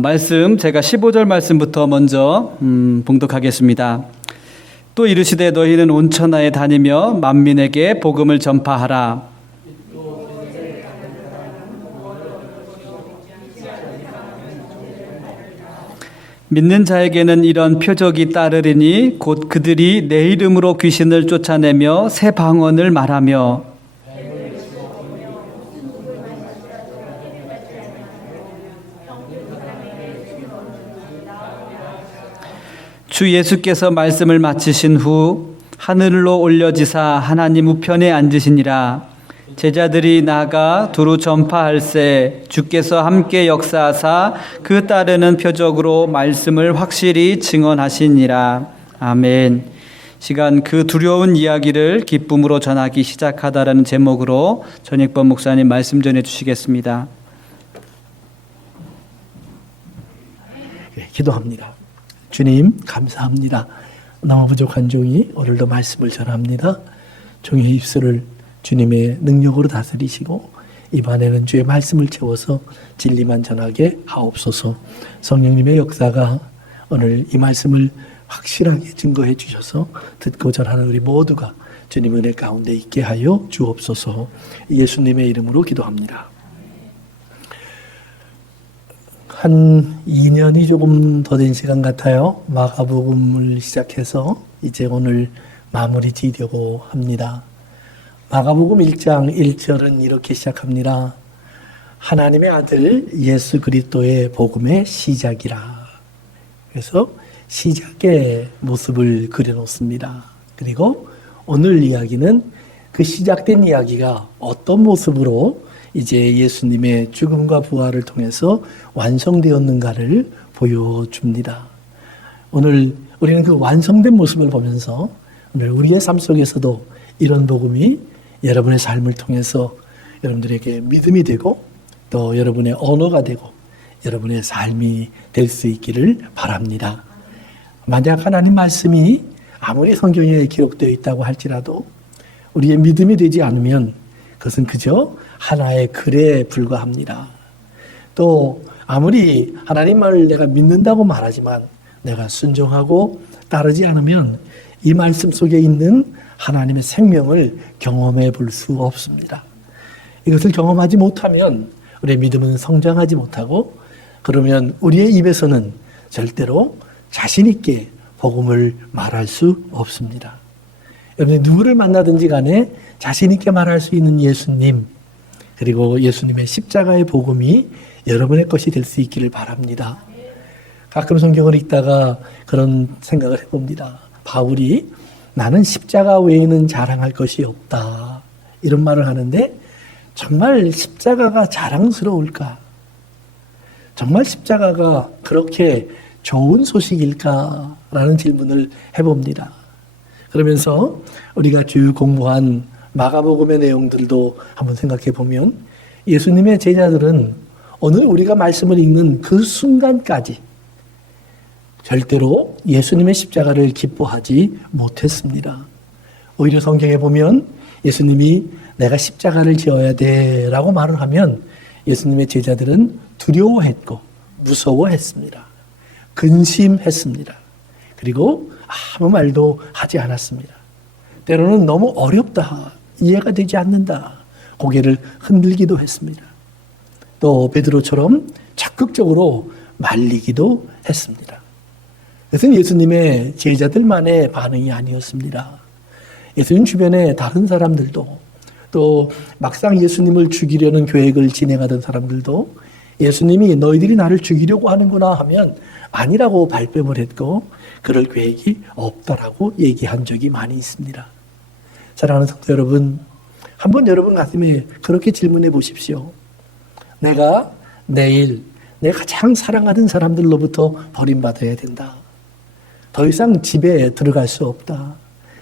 말씀 제가 15절 말씀부터 먼저 봉독하겠습니다. 또 이르시되 너희는 온 천하에 다니며 만민에게 복음을 전파하라. 믿는 자에게는 이런 표적이 따르리니 곧 그들이 내 이름으로 귀신을 쫓아내며 새 방언을 말하며 주 예수께서 말씀을 마치신 후 하늘로 올려지사 하나님 우편에 앉으시니라. 제자들이 나가 두루 전파할세 주께서 함께 역사하사 그 따르는 표적으로 말씀을 확실히 증언하시니라. 아멘. 시간 그 두려운 이야기를 기쁨으로 전하기 시작하다라는 제목으로 전익범 목사님 말씀 전해 주시겠습니다. 기도합니다. 주님 감사합니다. 너무 부족한 종이 오늘도 말씀을 전합니다. 종의 입술을 주님의 능력으로 다스리시고 입안에는 주의 말씀을 채워서 진리만 전하게 하옵소서. 성령님의 역사가 오늘 이 말씀을 확실하게 증거해 주셔서 듣고 전하는 우리 모두가 주님 은혜 가운데 있게 하여 주옵소서. 예수님의 이름으로 기도합니다. 한 2년이 조금 더 된 시간 같아요. 마가복음을 시작해서 이제 오늘 마무리 지려고 합니다. 마가복음 1장 1절은 이렇게 시작합니다. 하나님의 아들 예수 그리스도의 복음의 시작이라. 그래서 시작의 모습을 그려놓습니다. 그리고 오늘 이야기는 그 시작된 이야기가 어떤 모습으로 이제 예수님의 죽음과 부활을 통해서 완성되었는가를 보여줍니다. 오늘 우리는 그 완성된 모습을 보면서 오늘 우리의 삶 속에서도 이런 복음이 여러분의 삶을 통해서 여러분들에게 믿음이 되고 또 여러분의 언어가 되고 여러분의 삶이 될 수 있기를 바랍니다. 만약 하나님 말씀이 아무리 성경에 기록되어 있다고 할지라도 우리의 믿음이 되지 않으면 그것은 그저 하나의 글에 불과합니다. 또 아무리 하나님 말을 내가 믿는다고 말하지만 내가 순종하고 따르지 않으면 이 말씀 속에 있는 하나님의 생명을 경험해 볼 수 없습니다. 이것을 경험하지 못하면 우리의 믿음은 성장하지 못하고 그러면 우리의 입에서는 절대로 자신 있게 복음을 말할 수 없습니다. 여러분이 누구를 만나든지 간에 자신 있게 말할 수 있는 예수님 그리고 예수님의 십자가의 복음이 여러분의 것이 될 수 있기를 바랍니다. 가끔 성경을 읽다가 그런 생각을 해봅니다. 바울이 나는 십자가 외에는 자랑할 것이 없다 이런 말을 하는데 정말 십자가가 자랑스러울까? 정말 십자가가 그렇게 좋은 소식일까? 라는 질문을 해봅니다. 그러면서 우리가 쭉 공부한 마가복음의 내용들도 한번 생각해 보면 예수님의 제자들은 오늘 우리가 말씀을 읽는 그 순간까지 절대로 예수님의 십자가를 기뻐하지 못했습니다. 오히려 성경에 보면 예수님이 내가 십자가를 지어야 돼 라고 말을 하면 예수님의 제자들은 두려워했고 무서워했습니다. 근심했습니다. 그리고 아무 말도 하지 않았습니다. 때로는 너무 어렵다, 이해가 되지 않는다, 고개를 흔들기도 했습니다. 또 베드로처럼 적극적으로 말리기도 했습니다. 그것은 예수님의 제자들만의 반응이 아니었습니다. 예수님 주변에 다른 사람들도 또 막상 예수님을 죽이려는 계획을 진행하던 사람들도 예수님이 너희들이 나를 죽이려고 하는구나 하면 아니라고 발뺌을 했고 그럴 계획이 없다라고 얘기한 적이 많이 있습니다. 사랑하는 성도 여러분, 한번 여러분 가슴에 그렇게 질문해 보십시오. 내가 내일 내 가장 사랑하는 사람들로부터 버림받아야 된다. 더 이상 집에 들어갈 수 없다.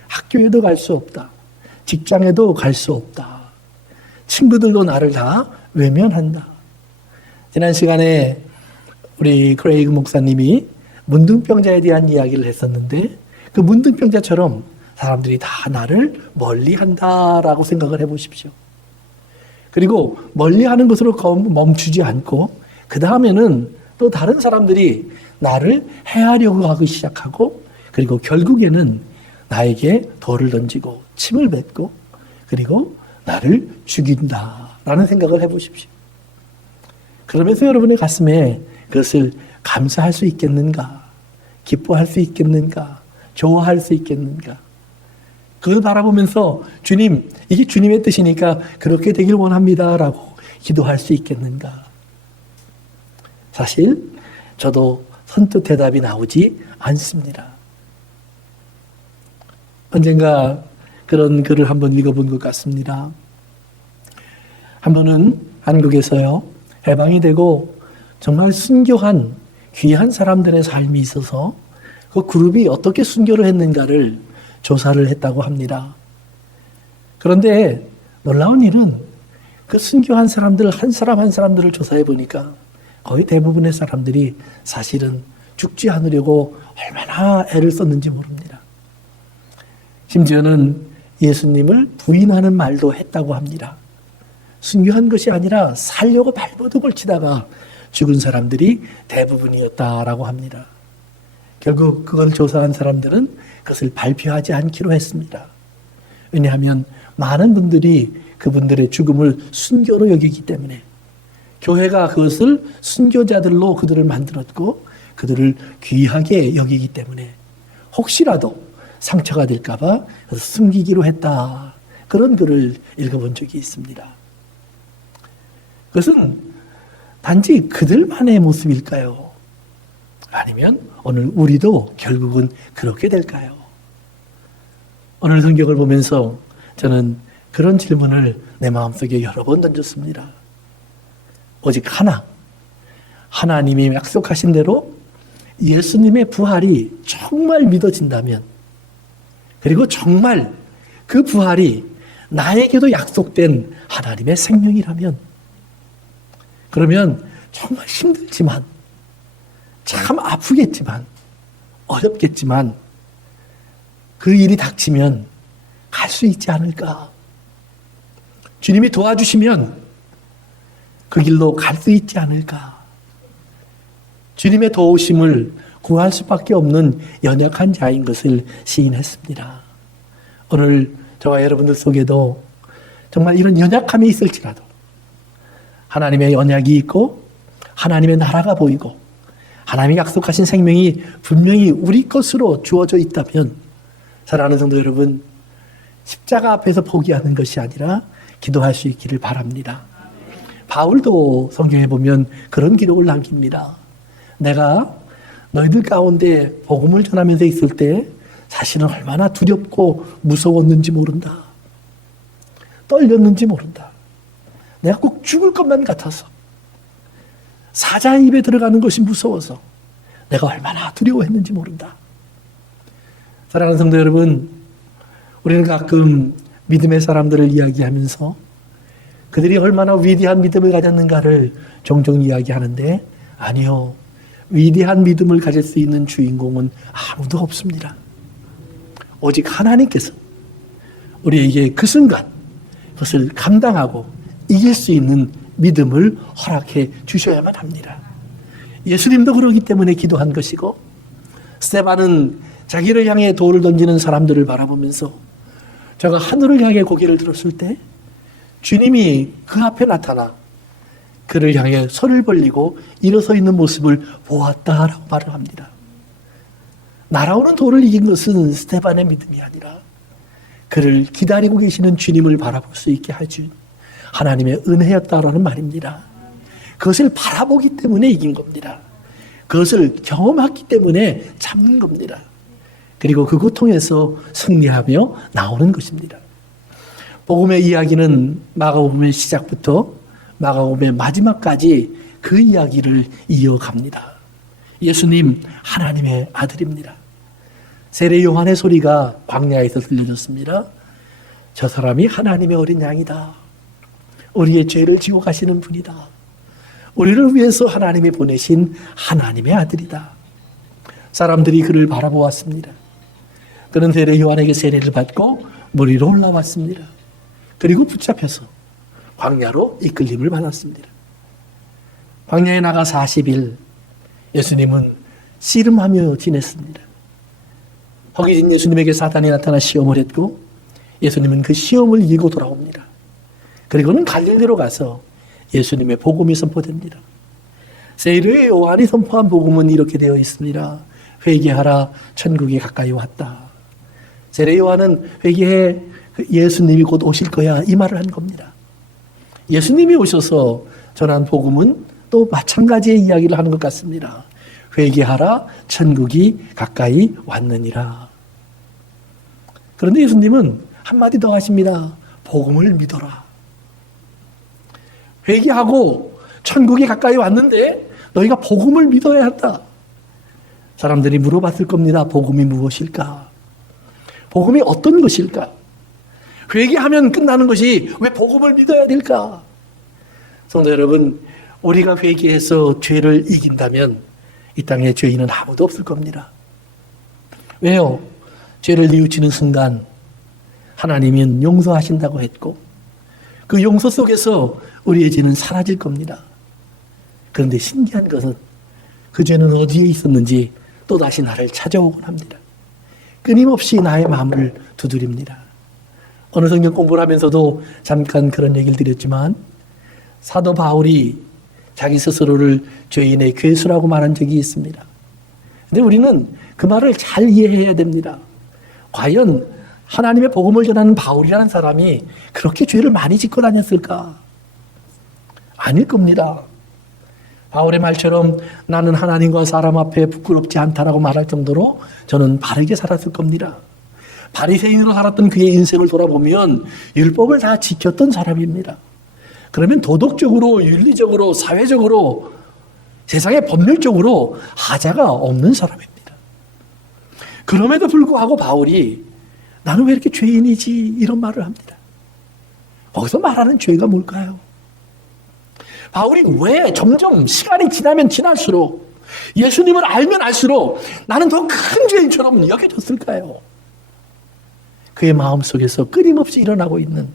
학교에도 갈 수 없다. 직장에도 갈 수 없다. 친구들도 나를 다 외면한다. 지난 시간에 우리 크레이그 목사님이 문둥병자에 대한 이야기를 했었는데 그 문둥병자처럼 사람들이 다 나를 멀리한다라고 생각을 해보십시오. 그리고 멀리하는 것으로 멈추지 않고 그 다음에는 또 다른 사람들이 나를 해하려고 하기 시작하고, 그리고 결국에는 나에게 돌을 던지고 침을 뱉고 그리고 나를 죽인다라는 생각을 해보십시오. 그러면서 여러분의 가슴에 그것을 감사할 수 있겠는가? 기뻐할 수 있겠는가? 좋아할 수 있겠는가? 그걸 바라보면서 주님, 이게 주님의 뜻이니까 그렇게 되길 원합니다라고 기도할 수 있겠는가? 사실 저도 선뜻 대답이 나오지 않습니다. 언젠가 그런 글을 한번 읽어본 것 같습니다. 한 번은 한국에서요, 해방이 되고 정말 순교한 귀한 사람들의 삶이 있어서 그 그룹이 어떻게 순교를 했는가를 조사를 했다고 합니다. 그런데 놀라운 일은 그 순교한 사람들 한 사람 한 사람들을 조사해 보니까 거의 대부분의 사람들이 사실은 죽지 않으려고 얼마나 애를 썼는지 모릅니다. 심지어는 예수님을 부인하는 말도 했다고 합니다. 순교한 것이 아니라 살려고 발버둥을 치다가 죽은 사람들이 대부분이었다라고 합니다. 결국 그걸 조사한 사람들은 그것을 발표하지 않기로 했습니다. 왜냐하면 많은 분들이 그분들의 죽음을 순교로 여기기 때문에, 교회가 그것을 순교자들로 그들을 만들었고 그들을 귀하게 여기기 때문에 혹시라도 상처가 될까봐 숨기기로 했다. 그런 글을 읽어본 적이 있습니다. 그것은 단지 그들만의 모습일까요? 아니면 오늘 우리도 결국은 그렇게 될까요? 오늘 성경을 보면서 저는 그런 질문을 내 마음속에 여러 번 던졌습니다. 오직 하나, 하나님이 약속하신 대로 예수님의 부활이 정말 믿어진다면, 그리고 정말 그 부활이 나에게도 약속된 하나님의 생명이라면, 그러면 정말 힘들지만, 참 아프겠지만, 어렵겠지만 그 일이 닥치면 갈 수 있지 않을까? 주님이 도와주시면 그 길로 갈 수 있지 않을까? 주님의 도우심을 구할 수밖에 없는 연약한 자인 것을 시인했습니다. 오늘 저와 여러분들 속에도 정말 이런 연약함이 있을지라도 하나님의 언약이 있고 하나님의 나라가 보이고 하나님이 약속하신 생명이 분명히 우리 것으로 주어져 있다면, 사랑하는 성도 여러분, 십자가 앞에서 포기하는 것이 아니라 기도할 수 있기를 바랍니다. 바울도 성경에 보면 그런 기록을 남깁니다. 내가 너희들 가운데 복음을 전하면서 있을 때 사실은 얼마나 두렵고 무서웠는지 모른다. 떨렸는지 모른다. 내가 꼭 죽을 것만 같아서, 사자의 입에 들어가는 것이 무서워서 내가 얼마나 두려워했는지 모른다. 사랑하는 성도 여러분, 우리는 가끔 믿음의 사람들을 이야기하면서 그들이 얼마나 위대한 믿음을 가졌는가를 종종 이야기하는데, 아니요, 위대한 믿음을 가질 수 있는 주인공은 아무도 없습니다. 오직 하나님께서 우리에게 그 순간 그것을 감당하고 이길 수 있는 믿음을 허락해 주셔야만 합니다. 예수님도 그러기 때문에 기도한 것이고, 스데반은 자기를 향해 돌을 던지는 사람들을 바라보면서 저가 하늘을 향해 고개를 들었을 때 주님이 그 앞에 나타나 그를 향해 손을 벌리고 일어서 있는 모습을 보았다라고 말을 합니다. 날아오는 돌을 이긴 것은 스데반의 믿음이 아니라 그를 기다리고 계시는 주님을 바라볼 수 있게 해준 하나님의 은혜였다라는 말입니다. 그것을 바라보기 때문에 이긴 겁니다. 그것을 경험했기 때문에 참는 겁니다. 그리고 그 고통에서 승리하며 나오는 것입니다. 복음의 이야기는 마가복음의 시작부터 마가복음의 마지막까지 그 이야기를 이어갑니다. 예수님 하나님의 아들입니다. 세례 요한의 소리가 광야에서 들려졌습니다. 저 사람이 하나님의 어린 양이다. 우리의 죄를 지고 가시는 분이다. 우리를 위해서 하나님이 보내신 하나님의 아들이다. 사람들이 그를 바라보았습니다. 그는 세례 요한에게 세례를 받고 물 위로 올라왔습니다. 그리고 붙잡혀서 광야로 이끌림을 받았습니다. 광야에 나가 40일 예수님은 씨름하며 지냈습니다. 허기진 예수님에게 사단이 나타나 시험을 했고 예수님은 그 시험을 이기고 돌아옵니다. 그리고는 갈릴리로 가서 예수님의 복음이 선포됩니다. 세례 요한이 선포한 복음은 이렇게 되어 있습니다. 회개하라, 천국이 가까이 왔다. 세례 요한은 회개해, 예수님이 곧 오실 거야, 이 말을 한 겁니다. 예수님이 오셔서 전한 복음은 또 마찬가지의 이야기를 하는 것 같습니다. 회개하라, 천국이 가까이 왔느니라. 그런데 예수님은 한마디 더 하십니다. 복음을 믿어라. 회개하고 천국이 가까이 왔는데 너희가 복음을 믿어야 한다. 사람들이 물어봤을 겁니다. 복음이 무엇일까? 복음이 어떤 것일까? 회개하면 끝나는 것이 왜 복음을 믿어야 될까? 성도 여러분, 우리가 회개해서 죄를 이긴다면 이 땅에 죄인은 아무도 없을 겁니다. 왜요? 죄를 뉘우치는 순간 하나님은 용서하신다고 했고 그 용서 속에서 우리의 죄는 사라질 겁니다. 그런데 신기한 것은 그 죄는 어디에 있었는지 또다시 나를 찾아오곤 합니다. 끊임없이 나의 마음을 두드립니다. 어느 성경 공부를 하면서도 잠깐 그런 얘기를 드렸지만 사도 바울이 자기 스스로를 죄인의 괴수라고 말한 적이 있습니다. 근데 우리는 그 말을 잘 이해해야 됩니다. 과연 하나님의 복음을 전하는 바울이라는 사람이 그렇게 죄를 많이 짓고 다녔을까? 아닐 겁니다. 바울의 말처럼 나는 하나님과 사람 앞에 부끄럽지 않다라고 말할 정도로 저는 바르게 살았을 겁니다. 바리새인으로 살았던 그의 인생을 돌아보면 율법을 다 지켰던 사람입니다. 그러면 도덕적으로, 윤리적으로, 사회적으로, 세상의 법률적으로 하자가 없는 사람입니다. 그럼에도 불구하고 바울이 나는 왜 이렇게 죄인이지? 이런 말을 합니다. 거기서 말하는 죄가 뭘까요? 바울이 왜 점점 시간이 지나면 지날수록 예수님을 알면 알수록 나는 더 큰 죄인처럼 여겨졌을까요? 그의 마음속에서 끊임없이 일어나고 있는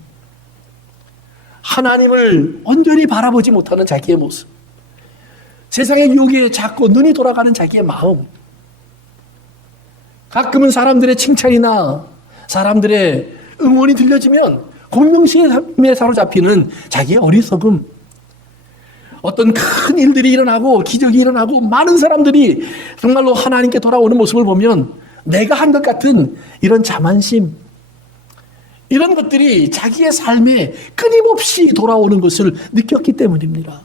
하나님을 온전히 바라보지 못하는 자기의 모습, 세상의 유혹에 자꾸 눈이 돌아가는 자기의 마음, 가끔은 사람들의 칭찬이나 사람들의 응원이 들려지면 공명심에 사로잡히는 자기의 어리석음, 어떤 큰 일들이 일어나고 기적이 일어나고 많은 사람들이 정말로 하나님께 돌아오는 모습을 보면 내가 한 것 같은 이런 자만심, 이런 것들이 자기의 삶에 끊임없이 돌아오는 것을 느꼈기 때문입니다.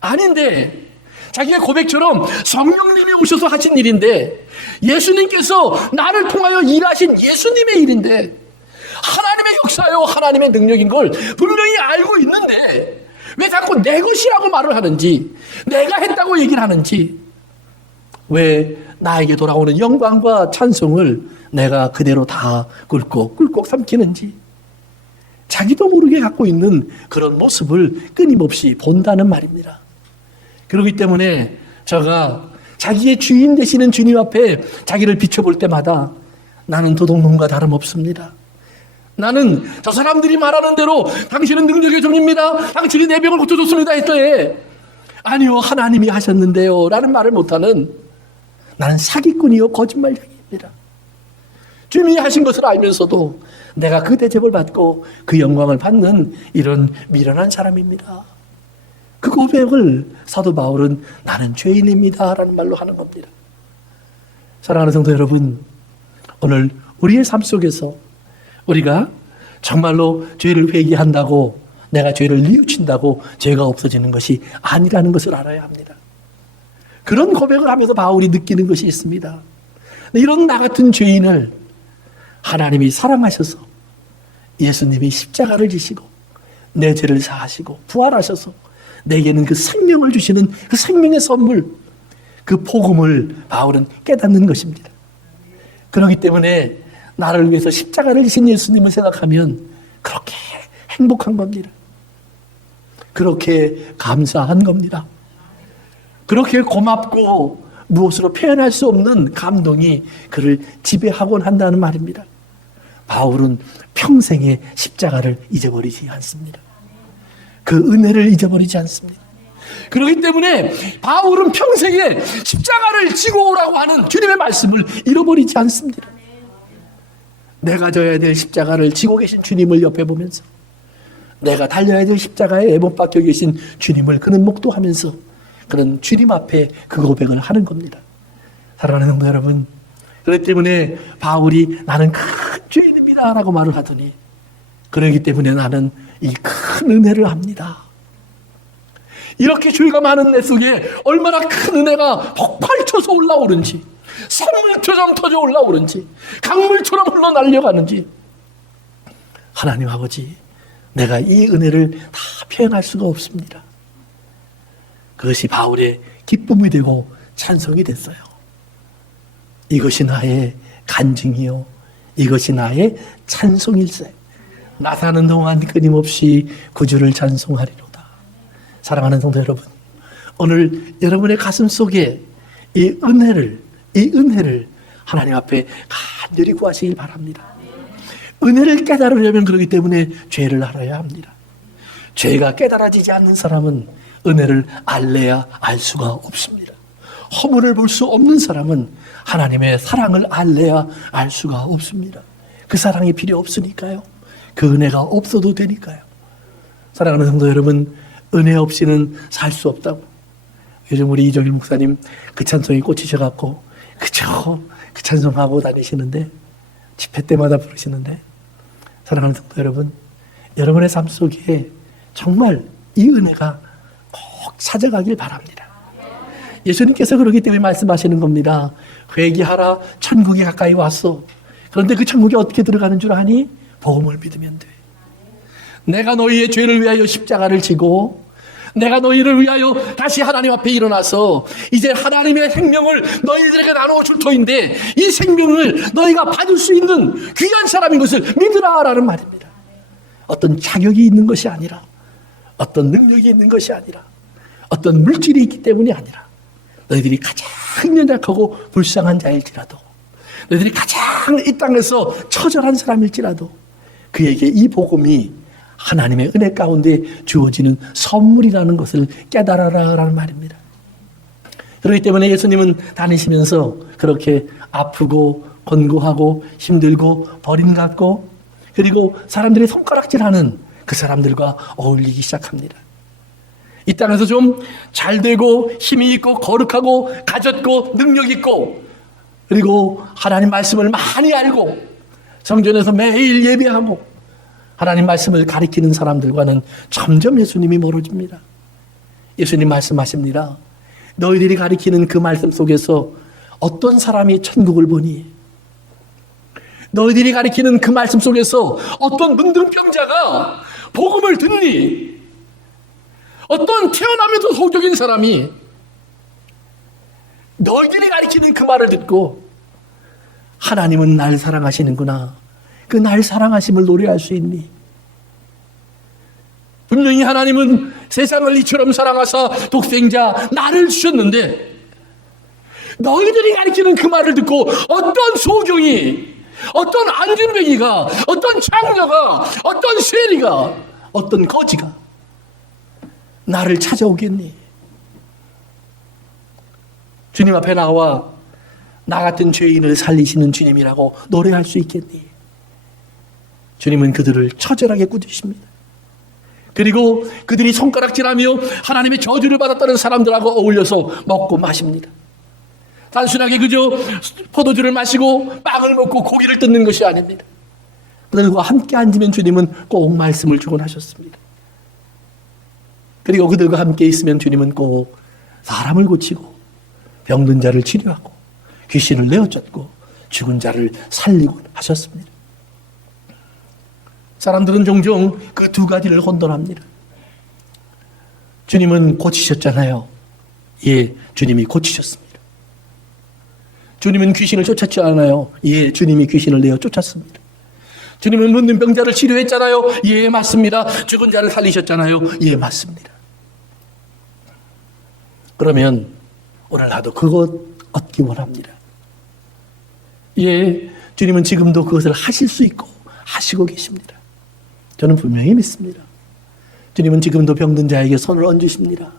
아닌데 자기의 고백처럼 성령님이 오셔서 하신 일인데, 예수님께서 나를 통하여 일하신 예수님의 일인데, 하나님의 역사요 하나님의 능력인 걸 분명히 알고 있는데 왜 자꾸 내 것이라고 말을 하는지, 내가 했다고 얘기를 하는지, 왜 나에게 돌아오는 영광과 찬송을 내가 그대로 다 꿀꺽 삼키는지, 자기도 모르게 갖고 있는 그런 모습을 끊임없이 본다는 말입니다. 그렇기 때문에 저가 자기의 주인 되시는 주님 앞에 자기를 비춰볼 때마다 나는 도둑놈과 다름없습니다. 나는 저 사람들이 말하는 대로 당신은 능력의 종입니다, 당신이 내 병을 고쳐줬습니다 했더니 아니요 하나님이 하셨는데요 라는 말을 못하는, 나는 사기꾼이요 거짓말쟁이입니다. 주님이 하신 것을 알면서도 내가 그 대접을 받고 그 영광을 받는 이런 미련한 사람입니다. 그 고백을 사도 바울은 나는 죄인입니다 라는 말로 하는 겁니다. 사랑하는 성도 여러분, 오늘 우리의 삶 속에서 우리가 정말로 죄를 회개한다고, 내가 죄를 뉘우친다고 죄가 없어지는 것이 아니라는 것을 알아야 합니다. 그런 고백을 하면서 바울이 느끼는 것이 있습니다. 이런 나 같은 죄인을 하나님이 사랑하셔서 예수님이 십자가를 지시고 내 죄를 사하시고 부활하셔서 내게는 그 생명을 주시는 그 생명의 선물, 그 복음을 바울은 깨닫는 것입니다. 그렇기 때문에 나를 위해서 십자가를 지신 예수님을 생각하면 그렇게 행복한 겁니다. 그렇게 감사한 겁니다. 그렇게 고맙고 무엇으로 표현할 수 없는 감동이 그를 지배하곤 한다는 말입니다. 바울은 평생의 십자가를 잊어버리지 않습니다. 그 은혜를 잊어버리지 않습니다. 그렇기 때문에 바울은 평생에 십자가를 지고 오라고 하는 주님의 말씀을 잃어버리지 않습니다. 내가 져야 될 십자가를 지고 계신 주님을 옆에 보면서, 내가 달려야 될 십자가에 못 박혀 계신 주님을 그는 목도하면서 그는 주님 앞에 그 고백을 하는 겁니다. 사랑하는 성도 여러분, 그렇기 때문에 바울이 나는 큰 죄인입니다 라고 말을 하더니, 그러기 때문에 나는 이 큰 은혜를 합니다. 이렇게 죄가 많은 내 속에 얼마나 큰 은혜가 폭발쳐서 올라오는지, 샘물처럼 터져 올라오는지, 강물처럼 흘러날려가는지, 하나님 아버지, 내가 이 은혜를 다 표현할 수가 없습니다. 그것이 바울의 기쁨이 되고 찬송이 됐어요. 이것이 나의 간증이요, 이것이 나의 찬송일세. 나 사는 동안 끊임없이 구주를 찬송하리로다. 사랑하는 성도 여러분, 오늘 여러분의 가슴 속에 이 은혜를 하나님 앞에 간절히 구하시길 바랍니다. 은혜를 깨달으려면 그러기 때문에 죄를 알아야 합니다. 죄가 깨달아지지 않는 사람은 은혜를 알래야 알 수가 없습니다. 허물을 볼 수 없는 사람은 하나님의 사랑을 알래야 알 수가 없습니다. 그 사랑이 필요 없으니까요. 그 은혜가 없어도 되니까요. 사랑하는 성도 여러분, 은혜 없이는 살 수 없다고. 요즘 우리 이종일 목사님 그 찬송에 꽂히셔갖고 그저 그 찬송하고 다니시는데, 집회 때마다 부르시는데, 사랑하는 성도 여러분, 여러분의 삶 속에 정말 이 은혜가 꼭 찾아가길 바랍니다. 예수님께서 그러기 때문에 말씀하시는 겁니다. 회개하라, 천국이 가까이 왔어. 그런데 그 천국에 어떻게 들어가는 줄 아니? 복음을 믿으면 돼. 내가 너희의 죄를 위하여 십자가를 지고, 내가 너희를 위하여 다시 하나님 앞에 일어나서 이제 하나님의 생명을 너희들에게 나누어 줄 터인데, 이 생명을 너희가 받을 수 있는 귀한 사람인 것을 믿으라라는 말입니다. 어떤 자격이 있는 것이 아니라, 어떤 능력이 있는 것이 아니라, 어떤 물질이 있기 때문이 아니라, 너희들이 가장 연약하고 불쌍한 자일지라도, 너희들이 가장 이 땅에서 처절한 사람일지라도 그에게 이 복음이 하나님의 은혜 가운데 주어지는 선물이라는 것을 깨달아라라는 말입니다. 그렇기 때문에 예수님은 다니시면서 그렇게 아프고 권고하고 힘들고 버림받고, 그리고 사람들이 손가락질하는 그 사람들과 어울리기 시작합니다. 이 땅에서 좀 잘되고 힘이 있고 거룩하고 가졌고 능력 있고, 그리고 하나님 말씀을 많이 알고 성전에서 매일 예배하고 하나님 말씀을 가리키는 사람들과는 점점 예수님이 멀어집니다. 예수님 말씀하십니다. 너희들이 가리키는 그 말씀 속에서 어떤 사람이 천국을 보니? 너희들이 가리키는 그 말씀 속에서 어떤 문둥병자가 복음을 듣니? 어떤 태어나면서 소적인 사람이 너희들이 가리키는 그 말을 듣고 하나님은 날 사랑하시는구나, 그 날 사랑하심을 노래할 수 있니? 분명히 하나님은 세상을 이처럼 사랑하사 독생자 나를 주셨는데, 너희들이 가리키는 그 말을 듣고 어떤 소경이, 어떤 안진뱅이가, 어떤 창녀가, 어떤 세리가, 어떤 거지가 나를 찾아오겠니? 주님 앞에 나와 나 같은 죄인을 살리시는 주님이라고 노래할 수 있겠니? 주님은 그들을 처절하게 꾸짖습니다. 그리고 그들이 손가락질하며 하나님의 저주를 받았다는 사람들하고 어울려서 먹고 마십니다. 단순하게 그저 포도주를 마시고 빵을 먹고 고기를 뜯는 것이 아닙니다. 그들과 함께 앉으면 주님은 꼭 말씀을 주곤 하셨습니다. 그리고 그들과 함께 있으면 주님은 꼭 사람을 고치고 병든 자를 치료하고 귀신을 내어쫓고 죽은 자를 살리곤 하셨습니다. 사람들은 종종 그 두 가지를 혼돈합니다. 주님은 고치셨잖아요. 예, 주님이 고치셨습니다. 주님은 귀신을 쫓았지 않아요. 예, 주님이 귀신을 내어 쫓았습니다. 주님은 문둥 병자를 치료했잖아요. 예, 맞습니다. 죽은 자를 살리셨잖아요. 예, 맞습니다. 그러면 오늘 나도 그것 얻기 원합니다. 예, 주님은 지금도 그것을 하실 수 있고 하시고 계십니다. 저는 분명히 믿습니다. 주님은 지금도 병든 자에게 손을 얹으십니다.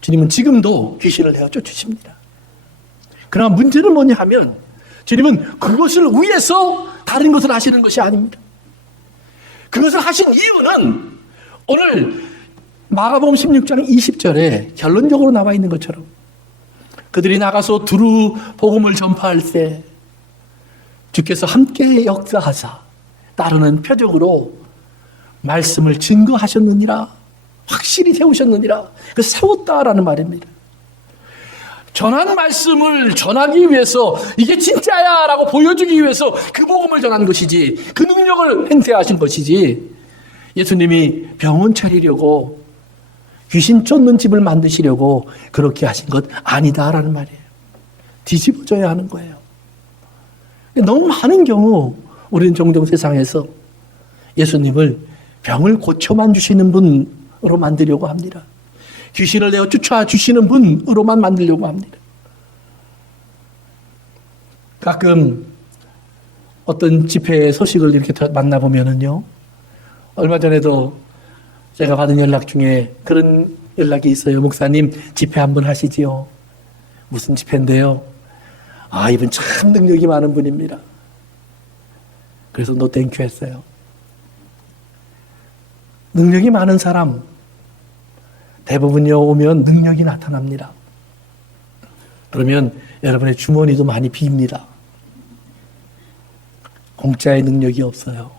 주님은 지금도 귀신을 내어 쫓으십니다. 그러나 문제는 뭐냐 하면 주님은 그것을 위해서 다른 것을 하시는 것이 아닙니다. 그것을 하신 이유는 오늘 마가복음 16장 20절에 결론적으로 나와 있는 것처럼 그들이 나가서 두루 복음을 전파할 때 주께서 함께 역사하사 따르는 표적으로 말씀을 증거하셨느니라, 확실히 세우셨느니라. 그 세웠다라는 말입니다. 전한 말씀을 전하기 위해서 이게 진짜야 라고 보여주기 위해서 그 복음을 전한 것이지, 그 능력을 행세하신 것이지, 예수님이 병원 차리려고 귀신 쫓는 집을 만드시려고 그렇게 하신 것 아니다라는 말이에요. 뒤집어져야 하는 거예요. 너무 많은 경우 우리는 종종 세상에서 예수님을 병을 고쳐만 주시는 분으로 만들려고 합니다. 귀신을 내어 쫓아주시는 분으로만 만들려고 합니다. 가끔 어떤 집회의 소식을 이렇게 만나보면은요, 얼마 전에도 제가 받은 연락 중에 그런 연락이 있어요. 목사님, 집회 한번 하시지요. 무슨 집회인데요? 아, 이분 참 능력이 많은 분입니다. 그래서 노 땡큐 했어요. 능력이 많은 사람 대부분요, 오면 능력이 나타납니다. 그러면 여러분의 주머니도 많이 빕니다. 공짜의 능력이 없어요.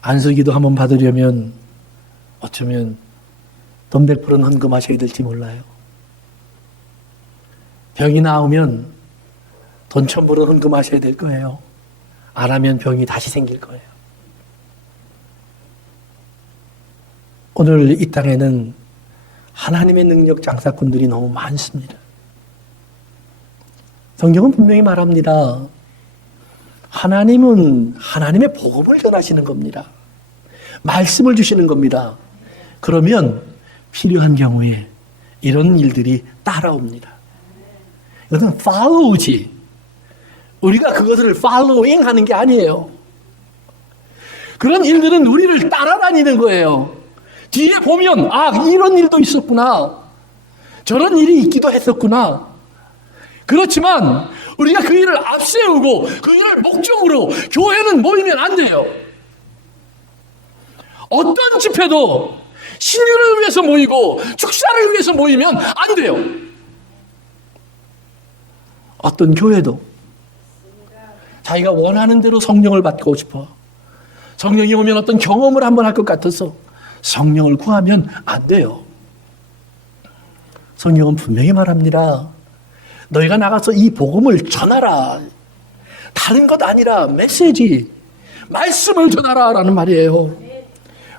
안수기도 한번 받으려면 어쩌면 돈 100%는 헌금하셔야 될지 몰라요. 병이 나오면 돈 1000불은 헌금하셔야 될 거예요. 안 하면 병이 다시 생길 거예요. 오늘 이 땅에는 하나님의 능력 장사꾼들이 너무 많습니다. 성경은 분명히 말합니다. 하나님은 하나님의 복음을 전하시는 겁니다. 말씀을 주시는 겁니다. 그러면 필요한 경우에 이런 일들이 따라옵니다. 이것은 follow지. 우리가 그것을 following 하는 게 아니에요. 그런 일들은 우리를 따라다니는 거예요. 뒤에 보면 아, 이런 일도 있었구나. 저런 일이 있기도 했었구나. 그렇지만 우리가 그 일을 앞세우고 그 일을 목적으로 교회는 모이면 안 돼요. 어떤 집회도 신유를 위해서 모이고 축사를 위해서 모이면 안 돼요. 어떤 교회도 자기가 원하는 대로 성령을 받고 싶어. 성령이 오면 어떤 경험을 한번 할 것 같아서 성령을 구하면 안 돼요. 성령은 분명히 말합니다. 너희가 나가서 이 복음을 전하라. 다른 것 아니라 메시지, 말씀을 전하라라는 말이에요.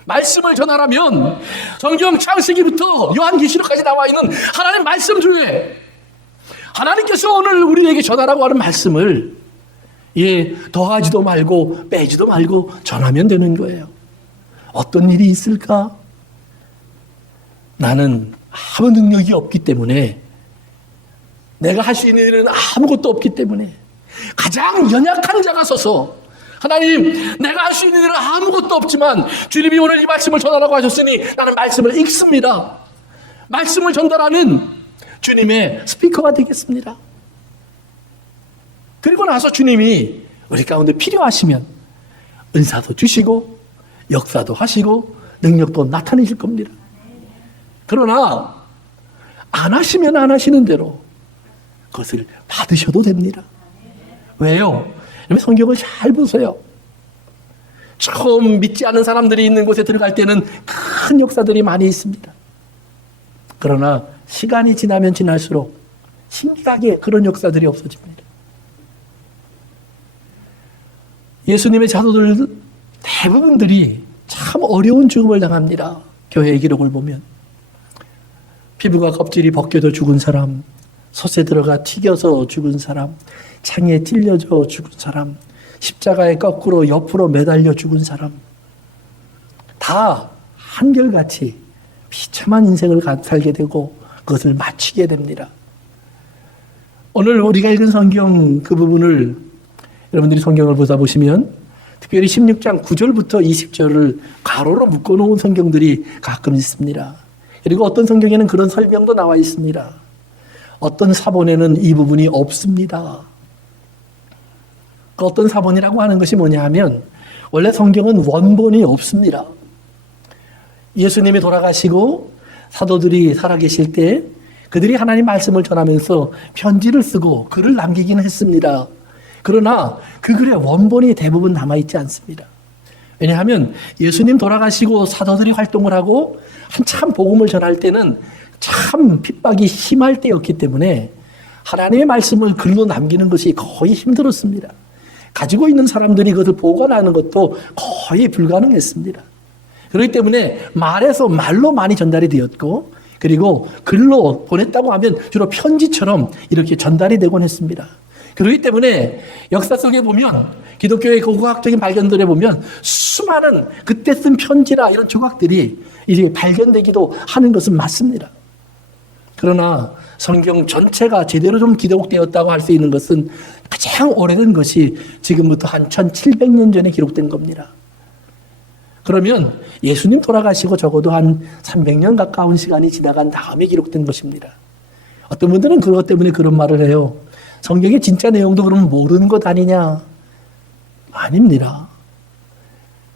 말씀을 전하라면 성경 창세기부터 요한계시록까지 나와 있는 하나님 말씀 중에 하나님께서 오늘 우리에게 전하라고 하는 말씀을 더하지도 말고 빼지도 말고 전하면 되는 거예요. 어떤 일이 있을까? 나는 아무 능력이 없기 때문에, 내가 할 수 있는 일은 아무것도 없기 때문에 가장 연약한 자가 서서 하나님, 내가 할 수 있는 일은 아무것도 없지만 주님이 오늘 이 말씀을 전하라고 하셨으니 나는 말씀을 읽습니다. 말씀을 전달하는 주님의 스피커가 되겠습니다. 그리고 나서 주님이 우리 가운데 필요하시면 은사도 주시고 역사도 하시고 능력도 나타내실 겁니다. 그러나 안 하시면 안 하시는 대로 그것을 받으셔도 됩니다. 왜요? 성경을 잘 보세요. 처음 믿지 않은 사람들이 있는 곳에 들어갈 때는 큰 역사들이 많이 있습니다. 그러나 시간이 지나면 지날수록 신기하게 그런 역사들이 없어집니다. 예수님의 자손들 대부분들이 참 어려운 죽음을 당합니다. 교회의 기록을 보면 피부가 껍질이 벗겨져 죽은 사람, 솥에 들어가 튀겨서 죽은 사람, 창에 찔려져 죽은 사람, 십자가에 거꾸로 옆으로 매달려 죽은 사람, 다 한결같이 비참한 인생을 살게 되고 그것을 마치게 됩니다. 오늘 우리가 읽은 성경 그 부분을 여러분들이 성경을 보다 보시면 특별히 16장 9절부터 20절을 가로로 묶어놓은 성경들이 가끔 있습니다. 그리고 어떤 성경에는 그런 설명도 나와 있습니다. 어떤 사본에는 이 부분이 없습니다. 그 어떤 사본이라고 하는 것이 뭐냐 하면 원래 성경은 원본이 없습니다. 예수님이 돌아가시고 사도들이 살아계실 때 그들이 하나님 말씀을 전하면서 편지를 쓰고 글을 남기기는 했습니다. 그러나 그 글의 원본이 대부분 남아있지 않습니다. 왜냐하면 예수님 돌아가시고 사도들이 활동을 하고 한참 복음을 전할 때는 참 핍박이 심할 때였기 때문에 하나님의 말씀을 글로 남기는 것이 거의 힘들었습니다. 가지고 있는 사람들이 그것을 보관하는 것도 거의 불가능했습니다. 그렇기 때문에 말로 많이 전달이 되었고 그리고 글로 보냈다고 하면 주로 편지처럼 이렇게 전달이 되곤 했습니다. 그렇기 때문에 역사 속에 보면 기독교의 고고학적인 발견들에 보면 수많은 그때 쓴 편지나 이런 조각들이 이제 발견되기도 하는 것은 맞습니다. 그러나 성경 전체가 제대로 좀 기록되었다고 할 수 있는 것은 가장 오래된 것이 지금부터 한 1700년 전에 기록된 겁니다. 그러면 예수님 돌아가시고 적어도 한 300년 가까운 시간이 지나간 다음에 기록된 것입니다. 어떤 분들은 그것 때문에 그런 말을 해요. 성경의 진짜 내용도 그러면 모르는 것 아니냐? 아닙니다.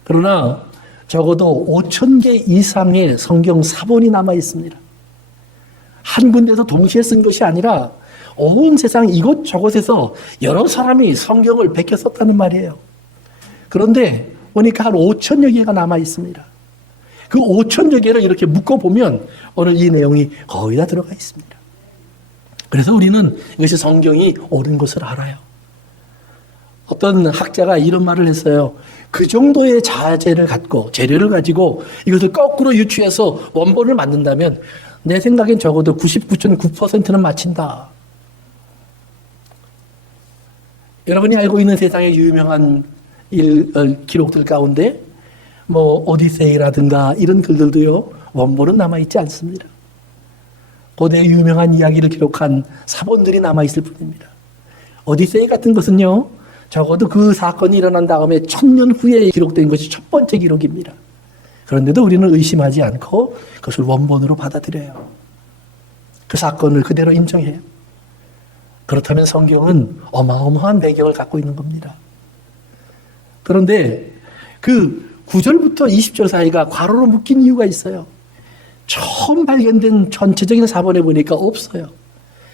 그러나 적어도 5,000개 이상의 성경 사본이 남아 있습니다. 한 군데서 동시에 쓴 것이 아니라 온 세상 이곳저곳에서 여러 사람이 성경을 베껴 썼다는 말이에요. 그런데 보니까 한 5,000여 개가 남아 있습니다. 그 5,000여 개를 이렇게 묶어보면 오늘 이 내용이 거의 다 들어가 있습니다. 그래서 우리는 이것이 성경이 옳은 것을 알아요. 어떤 학자가 이런 말을 했어요. 그 정도의 자재를 갖고 재료를 가지고 이것을 거꾸로 유추해서 원본을 만든다면 내 생각엔 적어도 99.9%는 맞힌다. 여러분이 알고 있는 세상의 유명한 기록들 가운데 뭐 오디세이라든가 이런 글들도요 원본은 남아있지 않습니다. 고대 유명한 이야기를 기록한 사본들이 남아있을 뿐입니다. 오디세이 같은 것은요 적어도 그 사건이 일어난 다음에 1000년 후에 기록된 것이 첫 번째 기록입니다. 그런데도 우리는 의심하지 않고 그것을 원본으로 받아들여요. 그 사건을 그대로 인정해요. 그렇다면 성경은 어마어마한 배경을 갖고 있는 겁니다. 그런데 그 9절부터 20절 사이가 괄호로 묶인 이유가 있어요. 처음 발견된 전체적인 사본에 보니까 없어요.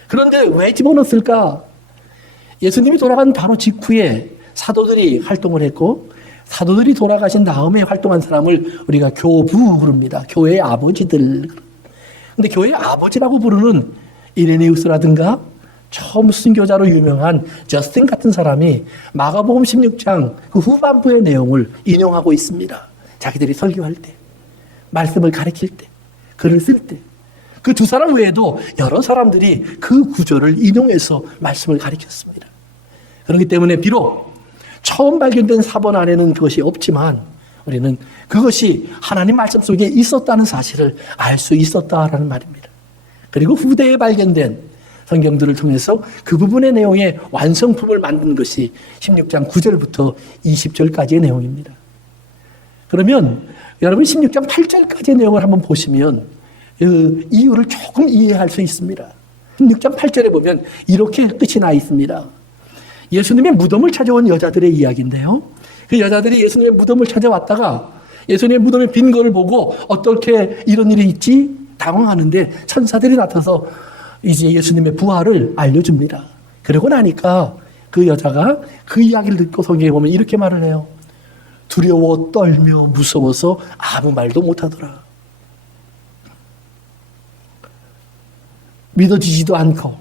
그런데 왜 집어넣었을까? 예수님이 돌아간 바로 직후에 사도들이 활동을 했고 사도들이 돌아가신 다음에 활동한 사람을 우리가 교부 부릅니다. 교회의 아버지들. 근데 교회의 아버지라고 부르는 이레네우스라든가 처음 순교자로 유명한 저스틴 같은 사람이 마가복음 16장 그 후반부의 내용을 인용하고 있습니다. 자기들이 설교할 때, 말씀을 가르칠 때, 글을 쓸 때. 그 두 사람 외에도 여러 사람들이 그 구절을 인용해서 말씀을 가르쳤습니다. 그렇기 때문에 비록 처음 발견된 사본 안에는 그것이 없지만 우리는 그것이 하나님 말씀 속에 있었다는 사실을 알 수 있었다라는 말입니다. 그리고 후대에 발견된 성경들을 통해서 그 부분의 내용의 완성품을 만든 것이 16장 9절부터 20절까지의 내용입니다. 그러면 여러분 16장 8절까지의 내용을 한번 보시면 그 이유를 조금 이해할 수 있습니다. 16장 8절에 보면 이렇게 끝이 나 있습니다. 예수님의 무덤을 찾아온 여자들의 이야기인데요. 그 여자들이 예수님의 무덤을 찾아왔다가 예수님의 무덤에 빈 거를 보고 어떻게 이런 일이 있지? 당황하는데 천사들이 나타나서 이제 예수님의 부활을 알려줍니다. 그러고 나니까 그 여자가 그 이야기를 듣고 성경에 보면 이렇게 말을 해요. 두려워 떨며 무서워서 아무 말도 못하더라. 믿어지지도 않고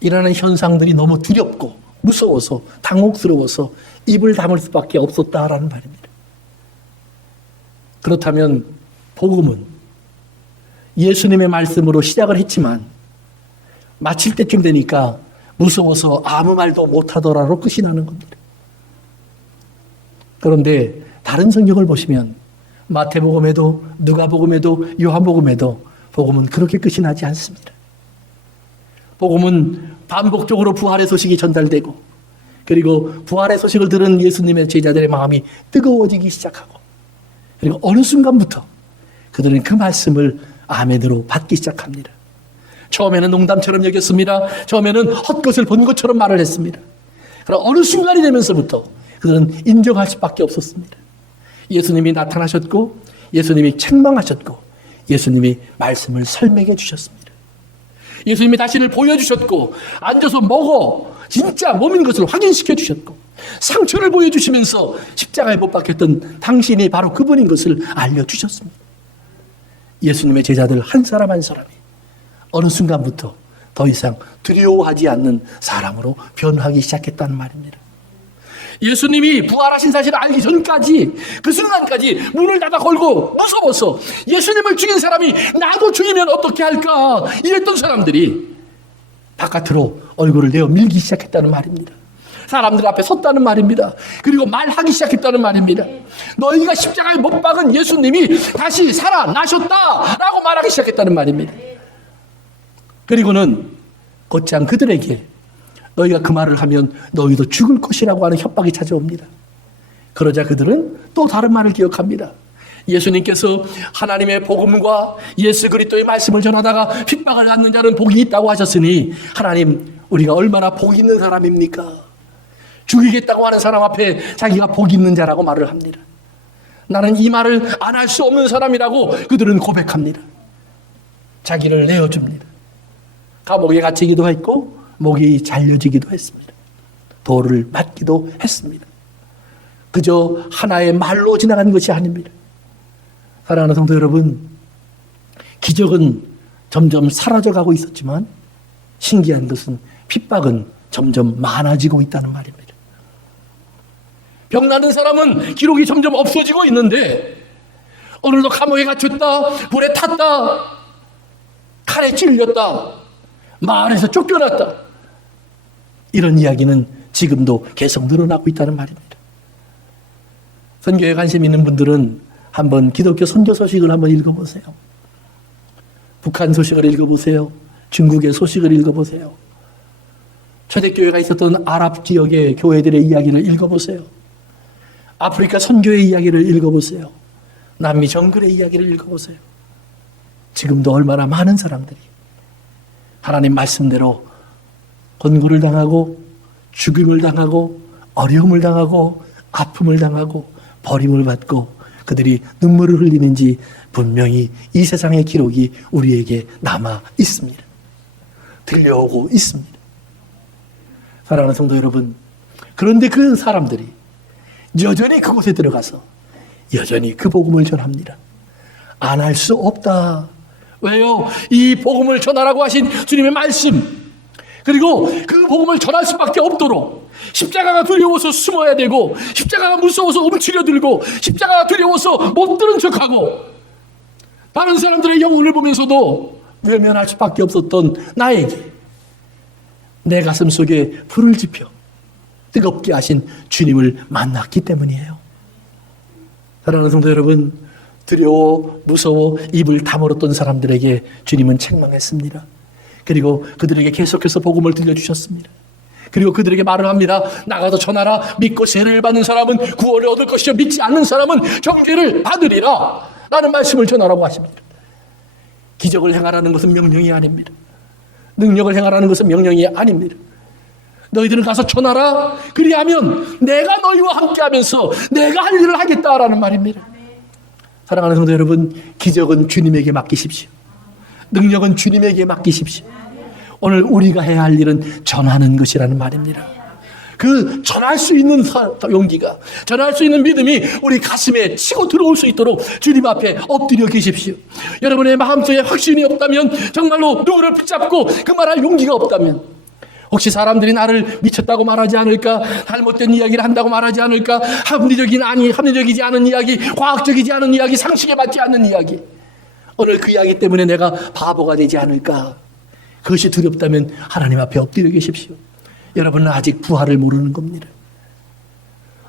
일어나는 현상들이 너무 두렵고 무서워서 당혹스러워서 입을 다물 수밖에 없었다라는 말입니다. 그렇다면 복음은 예수님의 말씀으로 시작을 했지만 마칠 때쯤 되니까 무서워서 아무 말도 못하더라로 끝이 나는 겁니다. 그런데 다른 성경을 보시면 마태복음에도 누가복음에도 요한복음에도 복음은 그렇게 끝이 나지 않습니다. 복음은 반복적으로 부활의 소식이 전달되고 그리고 부활의 소식을 들은 예수님의 제자들의 마음이 뜨거워지기 시작하고 그리고 어느 순간부터 그들은 그 말씀을 아멘으로 받기 시작합니다. 처음에는 농담처럼 여겼습니다. 처음에는 헛것을 본 것처럼 말을 했습니다. 그러나 어느 순간이 되면서부터 그들은 인정할 수밖에 없었습니다. 예수님이 나타나셨고 예수님이 책망하셨고 예수님이 말씀을 설명해 주셨습니다. 예수님이 자신을 보여주셨고 앉아서 먹어 진짜 몸인 것을 확인시켜 주셨고 상처를 보여주시면서 십자가에 못 박혔던 당신이 바로 그분인 것을 알려주셨습니다. 예수님의 제자들 한 사람 한 사람이 어느 순간부터 더 이상 두려워하지 않는 사람으로 변하기 시작했다는 말입니다. 예수님이 부활하신 사실을 알기 전까지 그 순간까지 문을 닫아 걸고 무서워서 예수님을 죽인 사람이 나도 죽이면 어떻게 할까 이랬던 사람들이 바깥으로 얼굴을 내어 밀기 시작했다는 말입니다. 사람들 앞에 섰다는 말입니다. 그리고 말하기 시작했다는 말입니다. 너희가 십자가에 못 박은 예수님이 다시 살아나셨다라고 말하기 시작했다는 말입니다. 그리고는 곧장 그들에게 너희가 그 말을 하면 너희도 죽을 것이라고 하는 협박이 찾아옵니다. 그러자 그들은 또 다른 말을 기억합니다. 예수님께서 하나님의 복음과 예수 그리스도의 말씀을 전하다가 핍박을 받는 자는 복이 있다고 하셨으니 하나님 우리가 얼마나 복 있는 사람입니까? 죽이겠다고 하는 사람 앞에 자기가 복 있는 자라고 말을 합니다. 나는 이 말을 안 할 수 없는 사람이라고 그들은 고백합니다. 자기를 내어줍니다. 감옥에 갇히기도 했고 목이 잘려지기도 했습니다. 돌을 맞기도 했습니다. 그저 하나의 말로 지나간 것이 아닙니다. 사랑하는 성도 여러분, 기적은 점점 사라져가고 있었지만 신기한 것은 핍박은 점점 많아지고 있다는 말입니다. 병나는 사람은 기록이 점점 없어지고 있는데 오늘도 감옥에 갇혔다, 불에 탔다, 칼에 찔렸다, 마을에서 쫓겨났다, 이런 이야기는 지금도 계속 늘어나고 있다는 말입니다. 선교에 관심 있는 분들은 한번 기독교 선교 소식을 한번 읽어보세요. 북한 소식을 읽어보세요. 중국의 소식을 읽어보세요. 초대교회가 있었던 아랍 지역의 교회들의 이야기를 읽어보세요. 아프리카 선교의 이야기를 읽어보세요. 남미 정글의 이야기를 읽어보세요. 지금도 얼마나 많은 사람들이 하나님 말씀대로 권고를 당하고 죽임을 당하고 어려움을 당하고 아픔을 당하고 버림을 받고 그들이 눈물을 흘리는지 분명히 이 세상의 기록이 우리에게 남아 있습니다. 들려오고 있습니다. 사랑하는 성도 여러분, 그런데 그 사람들이 여전히 그곳에 들어가서 여전히 그 복음을 전합니다. 안 할 수 없다. 왜요? 이 복음을 전하라고 하신 주님의 말씀, 그리고 그 복음을 전할 수밖에 없도록 십자가가 두려워서 숨어야 되고 십자가가 무서워서 움츠려 들고 십자가가 두려워서 못 들은 척하고 다른 사람들의 영혼을 보면서도 외면할 수밖에 없었던 나에게 내 가슴 속에 불을 지펴 뜨겁게 하신 주님을 만났기 때문이에요. 사랑하는 성도 여러분, 두려워 무서워 입을 다물었던 사람들에게 주님은 책망했습니다. 그리고 그들에게 계속해서 복음을 들려주셨습니다. 그리고 그들에게 말을 합니다. 나가서 전하라. 믿고 세례를 받는 사람은 구원을 얻을 것이요 믿지 않는 사람은 정죄를 받으리라 라는 말씀을 전하라고 하십니다. 기적을 행하라는 것은 명령이 아닙니다. 능력을 행하라는 것은 명령이 아닙니다. 너희들은 가서 전하라. 그리하면 내가 너희와 함께하면서 내가 할 일을 하겠다라는 말입니다. 사랑하는 성도 여러분, 기적은 주님에게 맡기십시오. 능력은 주님에게 맡기십시오. 오늘 우리가 해야 할 일은 전하는 것이라는 말입니다. 그 전할 수 있는 용기가, 전할 수 있는 믿음이 우리 가슴에 치고 들어올 수 있도록 주님 앞에 엎드려 계십시오. 여러분의 마음속에 확신이 없다면, 정말로 누구를 붙잡고 그 말할 용기가 없다면, 혹시 사람들이 나를 미쳤다고 말하지 않을까, 잘못된 이야기를 한다고 말하지 않을까, 합리적이지 않은 이야기, 과학적이지 않은 이야기, 상식에 맞지 않는 이야기, 오늘 그 이야기 때문에 내가 바보가 되지 않을까, 그것이 두렵다면 하나님 앞에 엎드려 계십시오. 여러분은 아직 부활을 모르는 겁니다.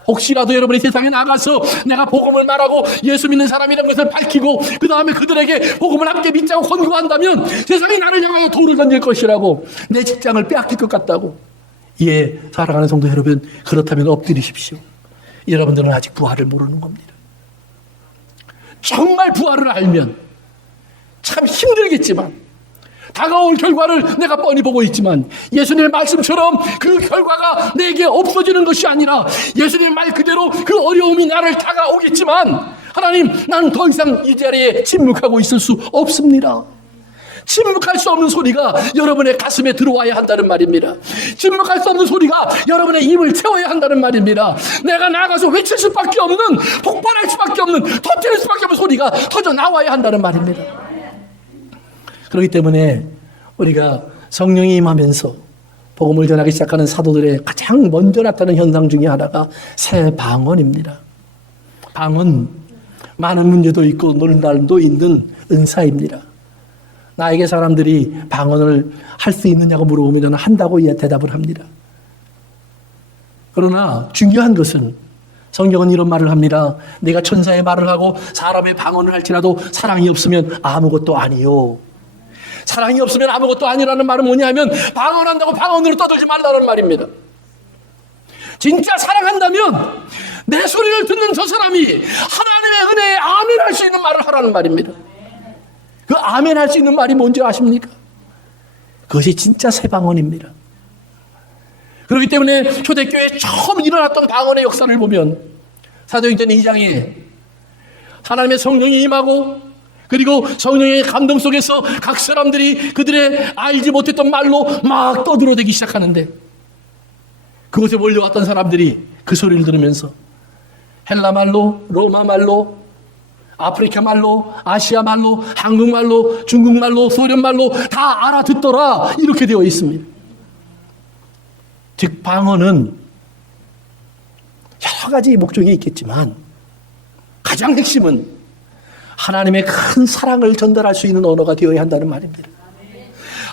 혹시라도 여러분이 세상에 나가서 내가 복음을 말하고 예수 믿는 사람이라는 것을 밝히고 그 다음에 그들에게 복음을 함께 믿자고 권고한다면 세상이 나를 향하여 돌을 던질 것이라고, 내 직장을 빼앗길 것 같다고. 예, 사랑하는 성도 여러분, 그렇다면 엎드리십시오. 여러분들은 아직 부활을 모르는 겁니다. 정말 부활을 알면, 참 힘들겠지만 다가올 결과를 내가 뻔히 보고 있지만 예수님의 말씀처럼 그 결과가 내게 없어지는 것이 아니라 예수님의 말 그대로 그 어려움이 나를 다가오겠지만 하나님, 나는 더 이상 이 자리에 침묵하고 있을 수 없습니다. 침묵할 수 없는 소리가 여러분의 가슴에 들어와야 한다는 말입니다. 침묵할 수 없는 소리가 여러분의 입을 채워야 한다는 말입니다. 내가 나가서 외칠 수밖에 없는, 폭발할 수밖에 없는, 터뜨릴 수밖에 없는 소리가 터져 나와야 한다는 말입니다. 그렇기 때문에 우리가 성령이 임하면서 복음을 전하기 시작하는 사도들의 가장 먼저 나타나는 현상 중에 하나가 새 방언입니다. 방언, 많은 문제도 있고 논란도 있는 은사입니다. 나에게 사람들이 방언을 할 수 있느냐고 물어보면 저는 한다고 대답을 합니다. 그러나 중요한 것은 성경은 이런 말을 합니다. 내가 천사의 말을 하고 사람의 방언을 할지라도 사랑이 없으면 아무것도 아니요. 사랑이 없으면 아무것도 아니라는 말은 뭐냐면 방언한다고 방언으로 떠들지 말라는 말입니다. 진짜 사랑한다면 내 소리를 듣는 저 사람이 하나님의 은혜에 아멘 할 수 있는 말을 하라는 말입니다. 그 아멘 할 수 있는 말이 뭔지 아십니까? 그것이 진짜 새 방언입니다. 그렇기 때문에 초대교회에 처음 일어났던 방언의 역사를 보면 사도행전 2장에 하나님의 성령이 임하고 그리고 성령의 감동 속에서 각 사람들이 그들의 알지 못했던 말로 막 떠들어대기 시작하는데 그곳에 몰려왔던 사람들이 그 소리를 들으면서 헬라 말로, 로마 말로, 아프리카 말로, 아시아 말로, 한국 말로, 중국 말로, 소련 말로 다 알아듣더라 이렇게 되어 있습니다. 즉 방언은 여러 가지 목적이 있겠지만 가장 핵심은 하나님의 큰 사랑을 전달할 수 있는 언어가 되어야 한다는 말입니다.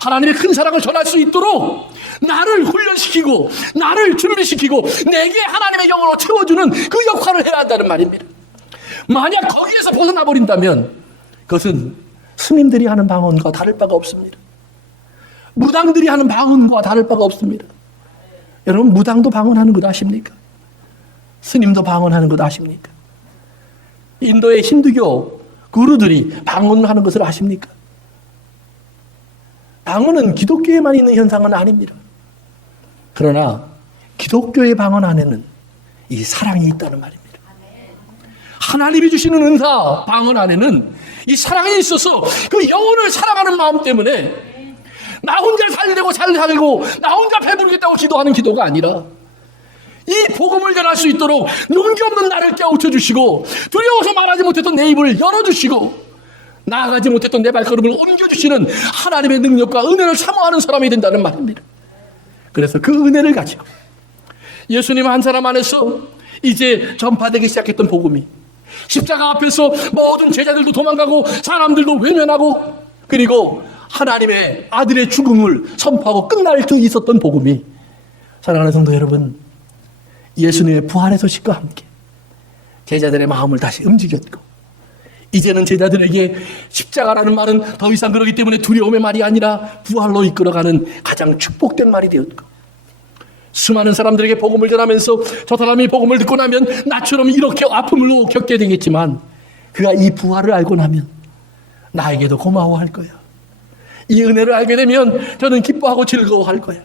하나님의 큰 사랑을 전할 수 있도록 나를 훈련시키고 나를 준비시키고 내게 하나님의 영으로 채워주는 그 역할을 해야 한다는 말입니다. 만약 거기에서 벗어나 버린다면 그것은 스님들이 하는 방언과 다를 바가 없습니다. 무당들이 하는 방언과 다를 바가 없습니다. 여러분 무당도 방언하는 것 아십니까? 스님도 방언하는 것 아십니까? 인도의 힌두교 구루들이 방언을 하는 것을 아십니까? 방언은 기독교에만 있는 현상은 아닙니다. 그러나 기독교의 방언 안에는 이 사랑이 있다는 말입니다. 하나님이 주시는 은사 방언 안에는 이 사랑이 있어서 그 영혼을 사랑하는 마음 때문에 나 혼자 살려고 나 혼자 배부르겠다고 기도하는 기도가 아니라 이 복음을 전할 수 있도록 용기 없는 나를 깨우쳐 주시고 두려워서 말하지 못했던 내 입을 열어주시고 나아가지 못했던 내 발걸음을 옮겨주시는 하나님의 능력과 은혜를 사모하는 사람이 된다는 말입니다. 그래서 그 은혜를 가지고 예수님 한 사람 안에서 이제 전파되기 시작했던 복음이 십자가 앞에서 모든 제자들도 도망가고 사람들도 외면하고 그리고 하나님의 아들의 죽음을 선포하고 끝날 수 있었던 복음이 사랑하는 성도 여러분 예수님의 부활의 소식과 함께 제자들의 마음을 다시 움직였고 이제는 제자들에게 십자가라는 말은 더 이상 그러기 때문에 두려움의 말이 아니라 부활로 이끌어가는 가장 축복된 말이 되었고 수많은 사람들에게 복음을 전하면서 저 사람이 복음을 듣고 나면 나처럼 이렇게 아픔을 겪게 되겠지만 그가 이 부활을 알고 나면 나에게도 고마워할 거야. 이 은혜를 알게 되면 저는 기뻐하고 즐거워할 거야.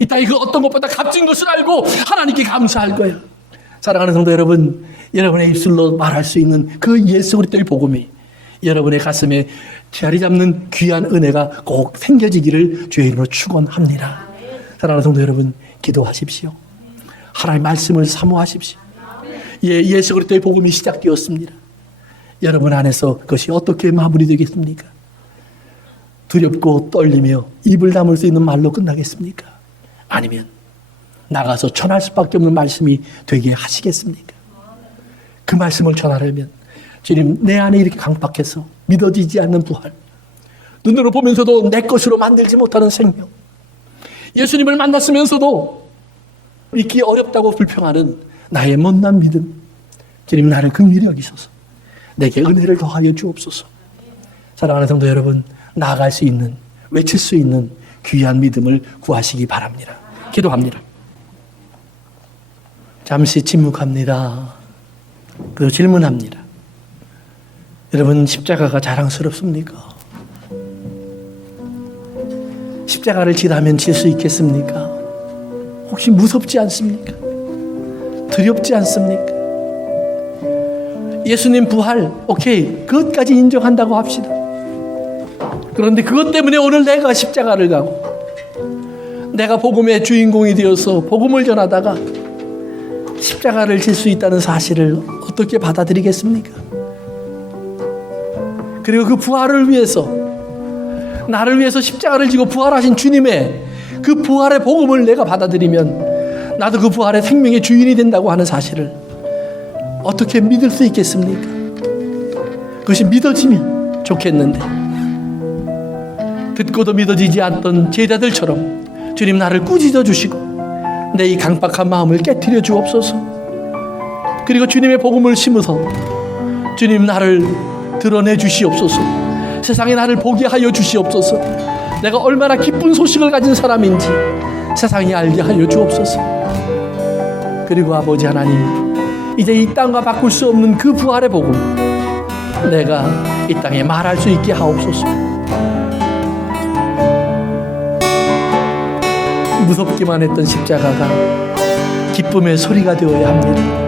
이 땅이 그 어떤 것보다 값진 것을 알고 하나님께 감사할 거야. 사랑하는 성도 여러분, 여러분의 입술로 말할 수 있는 그 예수 그리스도의 복음이 여러분의 가슴에 자리 잡는 귀한 은혜가 꼭 생겨지기를 주의 이름으로 축원합니다. 사랑하는 성도 여러분, 기도하십시오. 하나님의 말씀을 사모하십시오. 예수 그리스도의 복음이 시작되었습니다. 여러분 안에서 그것이 어떻게 마무리되겠습니까? 두렵고 떨리며 입을 다물 수 있는 말로 끝나겠습니까? 아니면 나가서 전할 수밖에 없는 말씀이 되게 하시겠습니까? 그 말씀을 전하려면 주님 내 안에 이렇게 강박해서 믿어지지 않는 부활, 눈으로 보면서도 내 것으로 만들지 못하는 생명, 예수님을 만났으면서도 믿기 어렵다고 불평하는 나의 못난 믿음, 주님 나를 긍휼히 여기소서. 내게 은혜를 더하여 주옵소서. 사랑하는 성도 여러분, 나아갈 수 있는, 외칠 수 있는 귀한 믿음을 구하시기 바랍니다. 기도합니다. 잠시 침묵합니다. 그리고 질문합니다. 여러분 십자가가 자랑스럽습니까? 십자가를 지라면 질 수 있겠습니까? 혹시 무섭지 않습니까? 두렵지 않습니까? 예수님 부활, 오케이, 그것까지 인정한다고 합시다. 그런데 그것 때문에 오늘 내가 십자가를 가고 내가 복음의 주인공이 되어서 복음을 전하다가 십자가를 질 수 있다는 사실을 어떻게 받아들이겠습니까? 그리고 그 부활을 위해서, 나를 위해서 십자가를 지고 부활하신 주님의 그 부활의 복음을 내가 받아들이면 나도 그 부활의 생명의 주인이 된다고 하는 사실을 어떻게 믿을 수 있겠습니까? 그것이 믿어지면 좋겠는데 듣고도 믿어지지 않던 제자들처럼 주님 나를 꾸짖어 주시고 내 이 강박한 마음을 깨트려 주옵소서. 그리고 주님의 복음을 심어서 주님 나를 드러내 주시옵소서. 세상에 나를 보게 하여 주시옵소서. 내가 얼마나 기쁜 소식을 가진 사람인지 세상이 알게 하여 주옵소서. 그리고 아버지 하나님, 이제 이 땅과 바꿀 수 없는 그 부활의 복음 내가 이 땅에 말할 수 있게 하옵소서. 무섭기만 했던 십자가가 기쁨의 소리가 되어야 합니다.